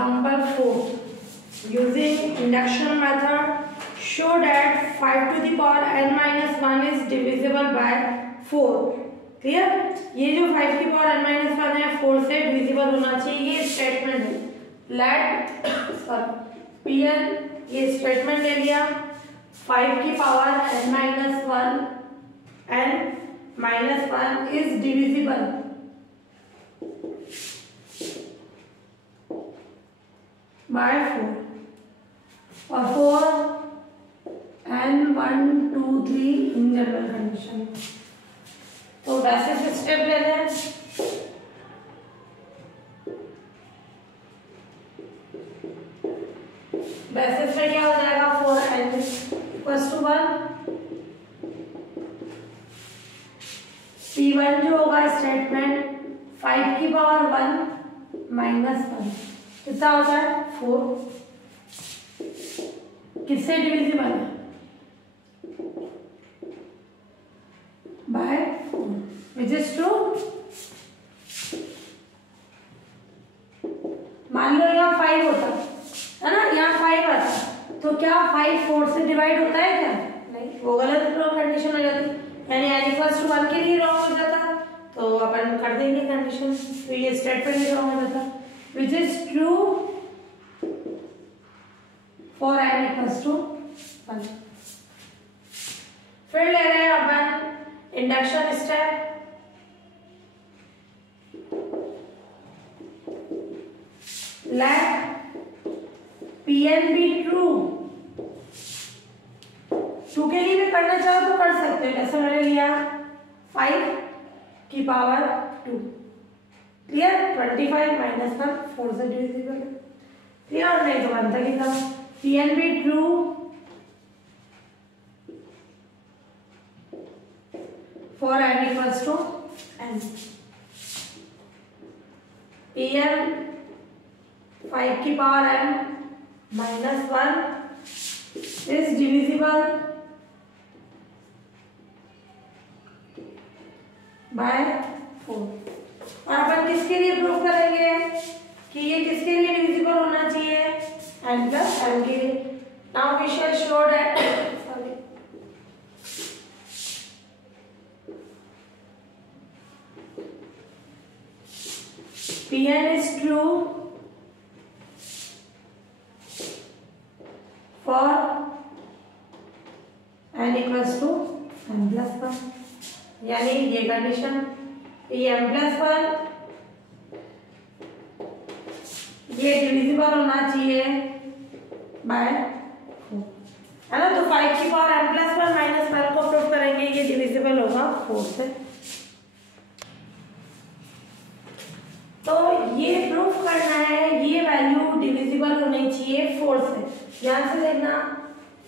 Example 4. Using induction method, show that 5 to the power n minus 1 is divisible by 4. Clear? ये जो 5 की power n minus 1 है 4 से divisible होना चाहिए, ये स्टेटमेंट है. लेट Pn ये स्टेटमेंट ले लिया. 5 की power n minus 1 is divisible by 4 और 4 n 1 2 3 इन जनरल कंडीशन. तो बेसिस स्टेप ले लें. बेसिस में क्या हो जाएगा 4n इक्वल्स टू 1. P1 जो होगा स्टेटमेंट 5 की पावर 1 माइनस 1 कितना होता है 4. किससे डिविजिबल है बाय 4 विच इज ट्रू. मान लो यहाँ 5 होता है ना, यहाँ 5 आता तो क्या 5 4 से डिवाइड होता है क्या? नहीं, वो गलत कंडीशन हो जाती, यानी n इक्वल्स टू 1 के लिए रॉन्ग हो जाता. तो अपन कर देंगे कंडीशन, तो ये स्टेटमेंट ही रॉन्ग हो जाता. Which is true for n equals to 1. फिर ले रहे हैं अपन induction step. Let Pn be true. True के लिए भी करना चाहो तो कर सकते हैं. जैसे मैंने लिया 5 की पावर 2. क्लियर? 25 माइनस 1 4 से डिविजिबल है. क्लियर? नहीं तो बनता ही था. Pn be true for n equals to n. Pn 5 की power n minus 1 is divisible by 4. और अपन किसके लिए प्रूव करेंगे कि ये किसके लिए डिविजिबल होना चाहिए? n प्लस n के लिए. Now we shall show that Pn is true for n equals to n plus 1. यानी ये कंडीशन m plus 1 ये डिविजिबल होना चाहिए बाय 4, है ना. तो 5 की पावर n plus 1 माइनस 1 को प्रूव करेंगे, ये डिविजिबल होगा 4 से. तो ये प्रूफ करना है ये वैल्यू डिविजिबल होनी चाहिए 4 से. ध्यान से देखना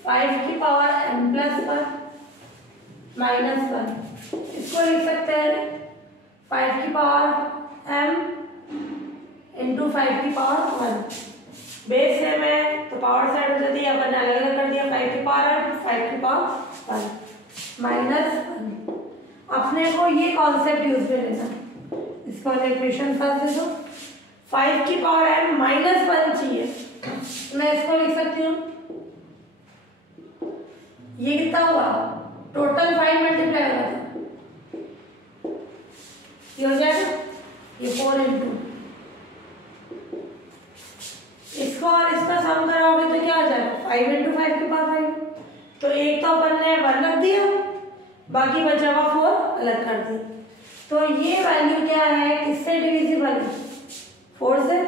5 की पावर m प्लस 1 माइनस 1, इसको लिख सकते हैं 5 की पावर m इंटू 5 की पावर 1. बेस सेम है तो पावर साइड हो जाती है, अपन अलग अलग कर दिया. 5 की पावर 5 की पावर 1 माइनस 1. अपने को ये कॉन्सेप्ट यूज में लेना. इसका इक्वेशन फर्स्ट दे दो. 5 की पावर m माइनस 1 चाहिए, मैं इसको लिख सकती हूँ. ये कितना हुआ टोटल 5 मल्टीप्लाई हो जाता, ये हो जाएगा ये 4 इंटू. इसको और इसका सम कराओगे तो क्या हो जाएगा 5 इंटू 5 की पावर 5. तो एक तो अपन ने 1 रख दिया, बाकी बचा हुआ 4 अलग कर दिया. तो ये वैल्यू क्या है किससे डिविजिबल है 4 से.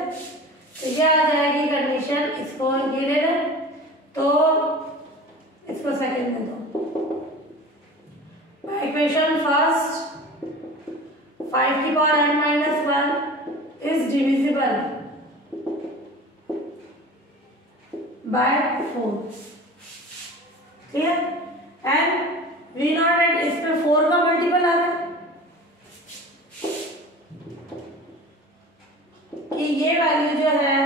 तो ये आ जाएगी कंडीशन. इसको ये ले लें तो इसको सेकंड में दो. इक्वेशन फर्स्ट 5 की power n minus 1 is divisible by 4. Clear? And we not at इसमें 4 का मल्टीपल आ रहा है कि ये वैल्यू जो है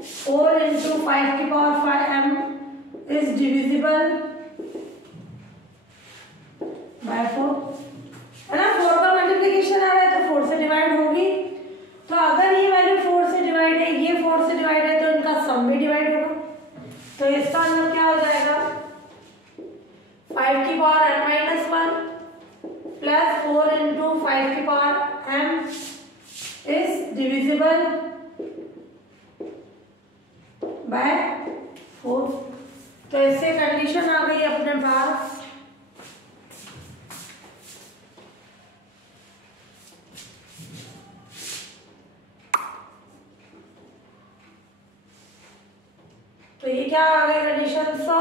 4 इंटू 5 की power 5m is divisible by 4, है ना. 4 का मल्टीप्लिकेशन आ रहा है तो 4 से डिवाइड होगी. तो अगर ये वैल्यू 4 से डिवाइड है, ये 4 से डिवाइड है इसका मतलब क्या हो जाएगा, 5 की power m minus 1 plus 4 into 5 की power m is divisible by 4। तो इससे कंडीशन आ गई अपने पास तो ये क्या आ गई कंडीशन, 100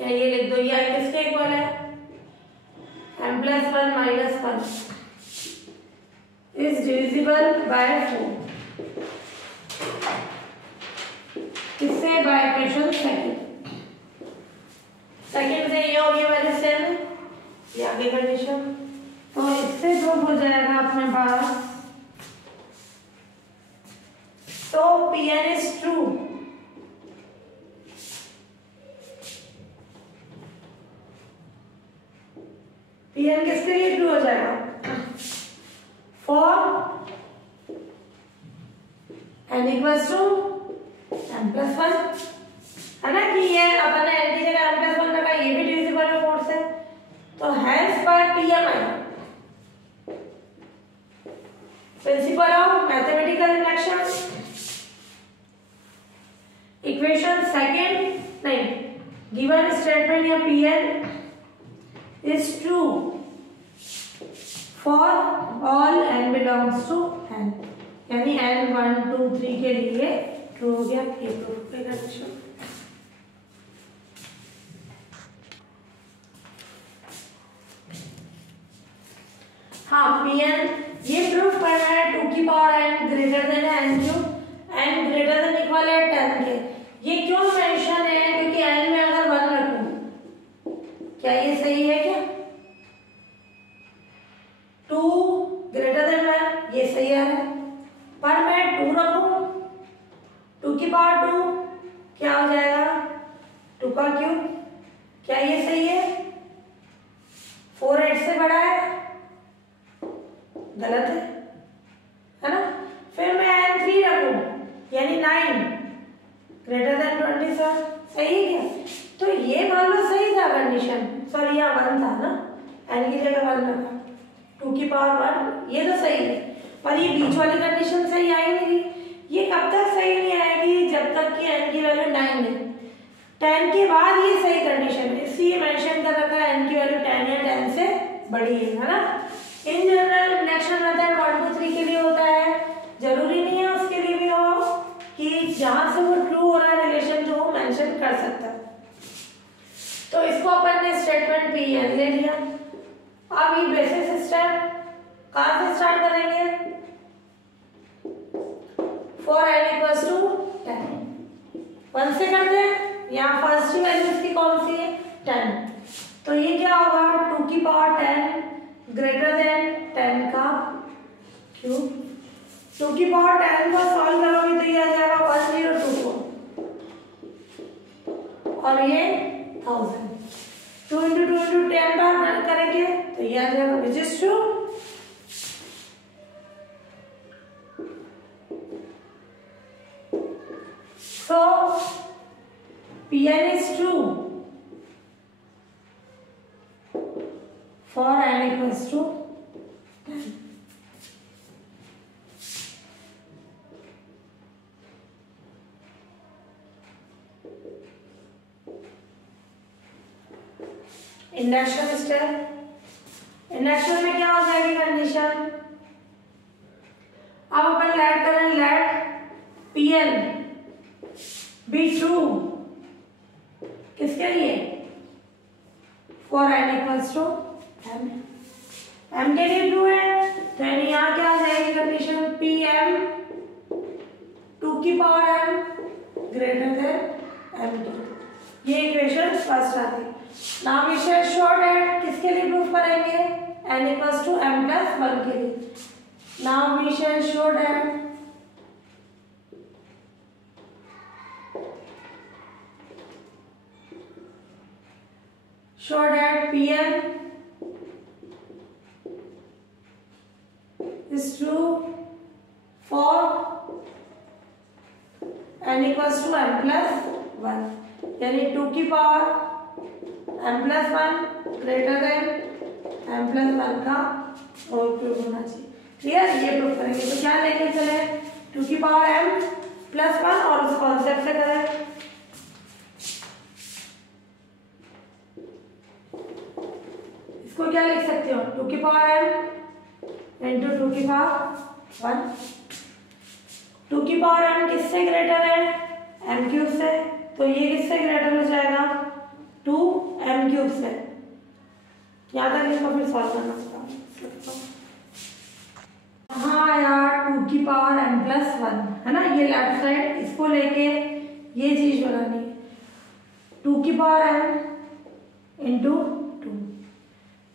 या ये लिख दो, ये किसके इक्वल है, m plus 1 minus 1 is divisible by 4, इससे बाय इक्वेशन सेकंड से ये होगी वैल्यू सेम है, ये आगे कंडीशन। तो इससे जो हो जाएगा अपने पास, तो Pn इज ट्रू, Pn किसके लिए ट्रू हो जाएगा, for n equals to m plus 1, है ना, कि ये अपन ने n की जगह m प्लस 1 रखा, ये भी डिविजिबल बाय 4 से, तो hence by PMI principle of mathematical induction, equation second नहीं, गिवन स्टेटमेंट या Pn is true for all n belongs to n, यानी n 1 2 3 के लिए ट्रू हो गया, ये प्रूफ पे कंडीशन। हाँ Pn ये प्रूफ करना है 2 की power n greater than n cube, n greater than equal है 10 के। ये क्यों मेंशन है, क्योंकि n में अगर 1 रखूं, क्या ये सही है क्या, 2 ग्रेटर देन 1 ये सही आ रहा है, पर मैं 2 रखूं, 2 की पावर 2 क्या हो जाएगा, 2 का क्यूब, क्या ये सही है, 4 8 से बड़ा है, गलत है ना। फिर मैं n3 रखूं, यानी 9 ग्रेटर देन 27, सही है क्या, तो ये मान लो सही था कंडीशन, सॉरी यहाँ 1 था ना, n की जगह 1 रखा, 2 की पावर 1, ये तो सही है, पर ये बीच वाली कंडीशन सही आई नहीं। ये कब तक सही नहीं आएगी, जब तक कि n की वैल्यू 9 है, 10 के बाद ये सही कंडीशन है, इसलिए मेंशन कर रखा है n की वैल्यू 10 या 10 से बड़ी है ना। इन जनरल इंडक्शन मेथड 1 2 3 के लिए होता है, जरूरी नहीं है उसके लिए भी हो कि जहां से वो ट्रू हो रहा है रिलेशन जो वो मेंशन कर सकता है। तो इसको अपन ने स्टेटमेंट Pn ले लिया। अब ये बेसिस स्टेप कहां से स्टार्ट करेंगे, फॉर n इक्वल्स टू 10 1 से करते हैं, यहाँ फर्स्ट की वैल्यू इसकी कौन सी है 10, तो ये क्या होगा 2 की पावर 10 ग्रेटर देन 10 का क्यूब, 2 की पावर 10 को सॉल्व करोगे तो ये आ जाएगा 1024 और ये 1000, 2 into 2 into 10 बार करेंगे तो ये आ जाएगा which is true. So Pn is true for n equals to 10. Induction step, induction में क्या हो जाएगी कंडीशन, अब अपन लेट करें, लेट Pn बी ट्रू किसके लिए, for n equals to m, m के लिए ट्रू है, तो यहाँ क्या आ जाएगी कंडीशन Pm 2 की power m greater than m2, ये इक्वेशन फर्स्ट आ गई। Now we shall show that किसके लिए प्रूफ करेंगे, n equals to m plus 1 के लिए। Now we shall show that Pn is true for n equals to m plus 1 यानी 2 की power m+1 greater than m+1 का होल क्यूब होना चाहिए। क्लियर? ये प्रूफ करेंगे तो क्या लेके चले 2 की पावर m+1 और उस कॉन्सेप्ट से करें। इसको क्या लिख सकते हो 2 की पावर m इंटू 2 की पावर 1। 2 की पावर m किससे ग्रेटर है m³ से, तो ये किससे ग्रेटर हो जाएगा 2m³ से। याद है इसको फिर सॉल्व करना पड़ेगा। हाँ यार 2 की पावर m+1 है ना, ये लेफ्ट साइड इसको लेके ये चीज बनानी है 2 की पावर m इंटू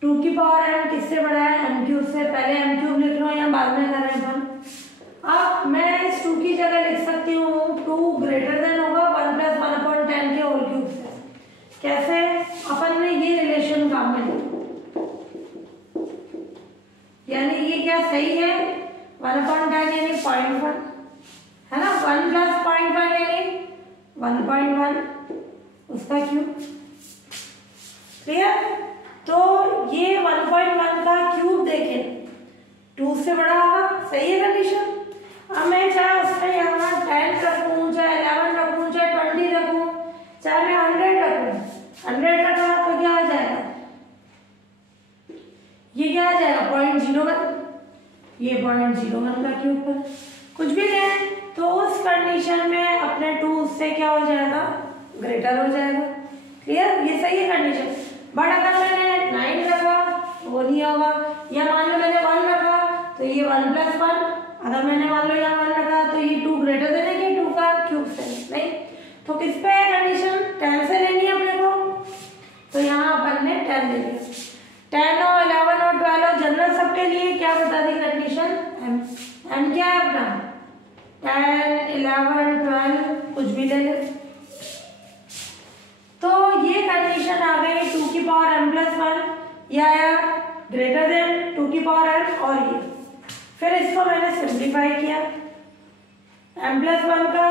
2 की पावर m किससे बड़ा है m³ से। पहले m³ लिख लो या बाद में करें अपन। अब मैं इस 2 की जगह लिख सकती हूँ 2 ग्रेटर देन होगा 1+1/10 के होल क्यूब से। कैसे? अपन ने ये रिलेशन काम में लिखा, यानी ये क्या सही है 1/10 यानी 0.1 है ना, 1 + 0.1 यानी 1.1 उसका क्यूब। क्लियर? तो ये 1.1 का क्यूब देखें 2 से बड़ा होगा, सही है कंडीशन। अब मैं चाहे उसमें यहाँ 10 रखूँ, चाहे 11 रखूँ, चाहे 20 रखूँ, चाहे मैं 100 रखूँ, 100 रखा तो क्या आ जाएगा, ये क्या आ जाएगा 0.01, ये 0.01 का क्यूब है। कुछ भी लें तो उस कंडीशन में अपने 2 से क्या हो जाएगा ग्रेटर हो जाएगा। क्लियर? ये सही है कंडीशन। बट अगर मैंने 9 रखा वो नहीं होगा, या मान लो मैंने 1 रखा तो ये 1+1, अगर मैंने मान लो यहाँ 1 रखा तो ये 2 ग्रेटर देन है कि 2 का क्यूब से नहीं। तो किस पे है कंडीशन 10 से लेनी है अपने को, तो यहाँ अपन ने 10 ले लिया। 10 और 11 और 12 जनरल सबके लिए क्या बता दी कंडीशन m क्या है अपना 10 11 12 कुछ भी ले ले। तो ये कंडीशन आ गई 2 की पावर m+1 या ग्रेटर देन 2 की पावर m। और ये फिर इसको मैंने सिंप्लीफाई किया m+1 का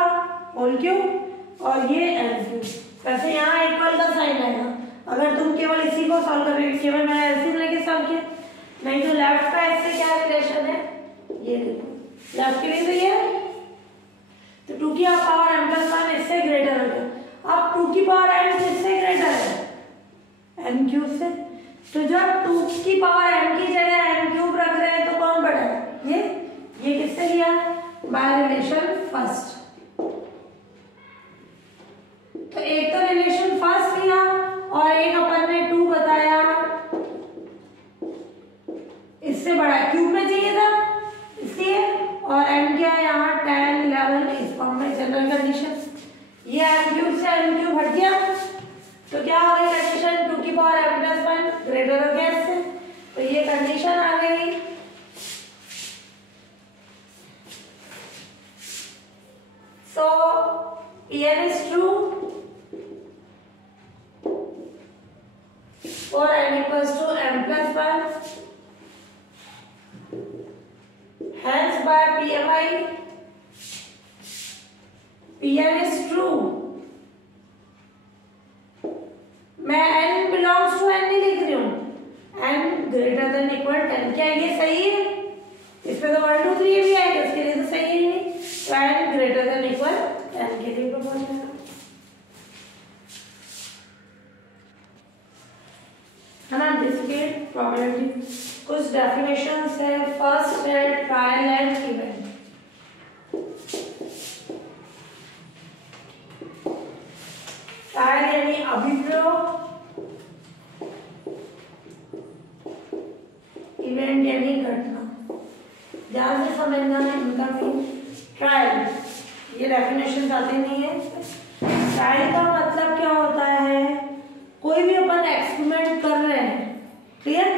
होल क्यूब और ये m³। वैसे यहाँ इक्वल का साइन आएगा अगर तुम केवल इसी को सॉल्व करोगे, केवल मैंने एलसीएम लेके सॉल्व किया। नहीं तो लेफ्ट का इससे क्या रिलेशन है ये देखो, लेफ्ट के लिए तो ये है, तो 2 की पावर m+1 इससे ग्रेटर हो गया। अब 2 की पावर m किससे ग्रेटर है m³ से, तो जब 2 की पावर m की जगह m³ रख रहे हैं तो कौन बड़ा है ये किससे लिया बाय रिलेशन फर्स्ट। तो एक तो रिलेशन फर्स्ट लिया और एक अपन ने 2 बताया इससे बड़ा है, क्यूब में चाहिए था इसलिए, और m क्या है यहाँ 10 11 इस फॉर्म में जनरल कंडीशन। ये m³ से m³ हट गया तो क्या हो गई कंडीशन 2 की पावर m+1 ग्रेटर हो गया इससे, तो ये कंडीशन आ गई। So Pn is true for n equals to m+1, hence by PMI Pn is true। मैं n belongs to n नहीं लिख रही हूँ, n greater than equal 10। क्या ये सही है? इसमें तो 1 2 3 भी आएगा, इसके लिए तो सही है नहीं, तो n greater than equal 10 के लिए पहुंच जाएगा। है ना डिस्क्रीट प्रोबेबिलिटी। कुछ डेफिनेशंस है, फर्स्ट है ट्रायल एंड इवेंट। ट्रायल यानी अभिप्रयोग, इवेंट यानी घटना। ध्यान से समझना है इनका मीन। ट्रायल ये डेफिनेशन आती नहीं है। ट्रायल का मतलब क्या होता है, कोई भी अपन एक्सपेरिमेंट कर रहे हैं, क्लियर,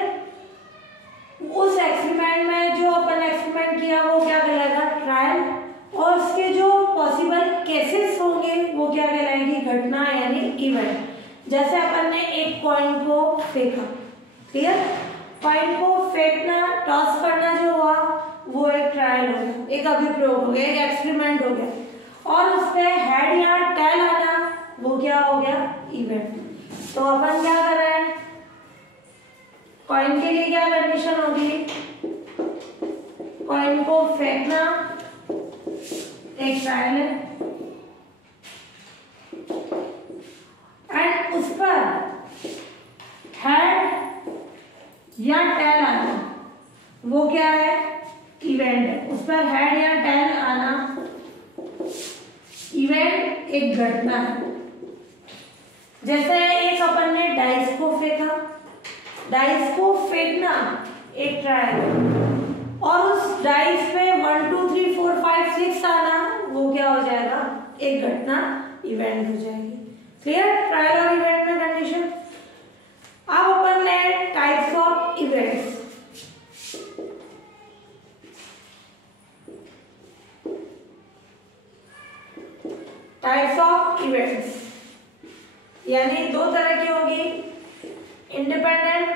उस एक्सपेरिमेंट में जो अपन एक्सपेरिमेंट किया वो क्या कहलाएगा ट्रायल, और उसके जो पॉसिबल केसेस होंगे वो क्या कहलाएगी घटना यानी इवेंट। जैसे अपन ने एक कॉइन को फेंका, क्लियर, कॉइन को फेंकना टॉस करना जो हुआ वो एक ट्रायल हो गया, एक अभिप्रयोग हो गया, एक एक्सपेरिमेंट हो गया, और उसपे हेड या टेल आना वो क्या हो गया, इवेंट। तो अपन क्या कर रहे हैं, कॉइन के लिए क्या कंडीशन होगी, कॉइन को फेंकना एक ट्रायल है एंड उस पर हेड या टेल आना, वो क्या है, इवेंट है। उस पर हेड या टेल आना इवेंट, एक घटना है। जैसे एक अपन ने डाइस को फेंका, डाइस को फेंकना एक ट्रायल और उस डाइस पे 1 2 3 4 5 6 आना, वो क्या हो जाएगा, एक घटना, इवेंट हो जाएगी। क्लियर, ट्रायल और इवेंट में कंडीशन। अब अपन ने types of events, types of events यानी दो तरह की होगी, इंडिपेंडेंट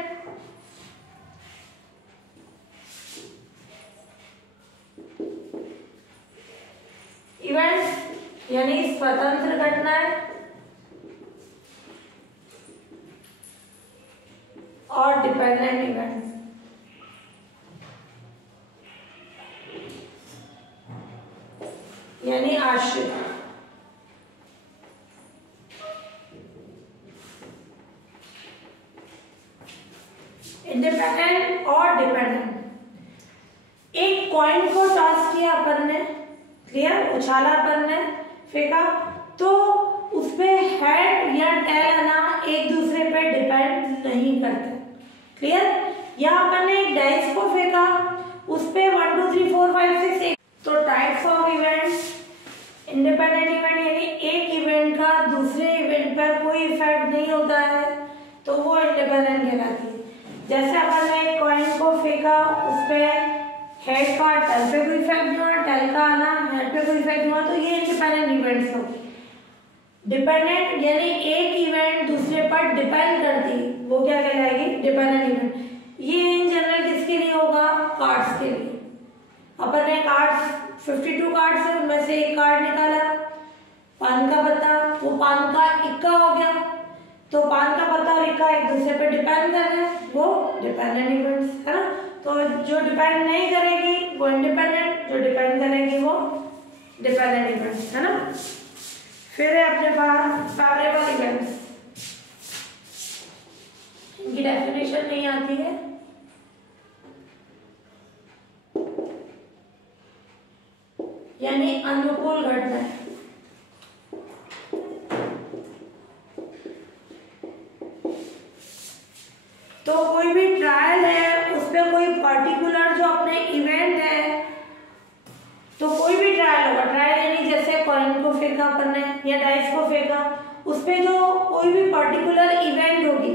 इवेंट्स यानी स्वतंत्र घटनाएं और डिपेंडेंट इवेंट्स यानी आश्रित। इंडिपेंडेंट और डिपेंडेंट। एक कॉइन को टॉस किया अपन ने, क्लियर, उछाला अपन ने, फेंका, तो उसमें हेड या टेल आना एक दूसरे पे डिपेंड नहीं करते। क्लियर, यहाँ अपन ने एक डाइस को फेंका, उस पे 1 2 3 4 5 6 तो types of events, independent event यानी एक इवेंट का दूसरे इवेंट पर कोई इफेक्ट नहीं होता है, तो वो इंडिपेंडेंट कहलाती है। जैसे अपन ने एक कॉइन को फेंका, उस पे हेड का टेल पे कोई इफेक्ट नहीं हुआ, टेल का आना हेड पे कोई इफेक्ट नहीं हुआ, तो ये इंडिपेंडेंट इवेंट्स होगी। डिपेंडेंट यानी एक इवेंट दूसरे पर डिपेंड करती, वो क्या कहलाएगी, डिपेंडेंट इवेंट। ये इन जनरल किसके लिए होगा, कार्ड्स के लिए। अपन ने कार्ड्स 52 कार्ड्स है, उनमें से एक कार्ड निकाला, पान का पत्ता, वो पान का इक्का हो गया, तो पान का पत्ता और इक्का एक दूसरे पे डिपेंड कर रहे हैं, वो डिपेंडेंट इवेंट्स है ना। तो जो डिपेंड नहीं करेगी वो इंडिपेंडेंट, जो डिपेंड करेगी वो डिपेंडेंट इवेंट्स है ना। फिर है अपने पास फेवरेबल इवेंट्स, इनकी डेफिनेशन नहीं आती है। यानी अनुकूल घटना है। तो कोई भी ट्रायल है, उसमें कोई पर्टिकुलर जो अपने इवेंट है, तो कोई भी ट्रायल होगा, ट्रायल यानी जैसे कॉइन को फेंका अपन ने या डाइस को फेंका, उसपे जो कोई भी पर्टिकुलर इवेंट होगी,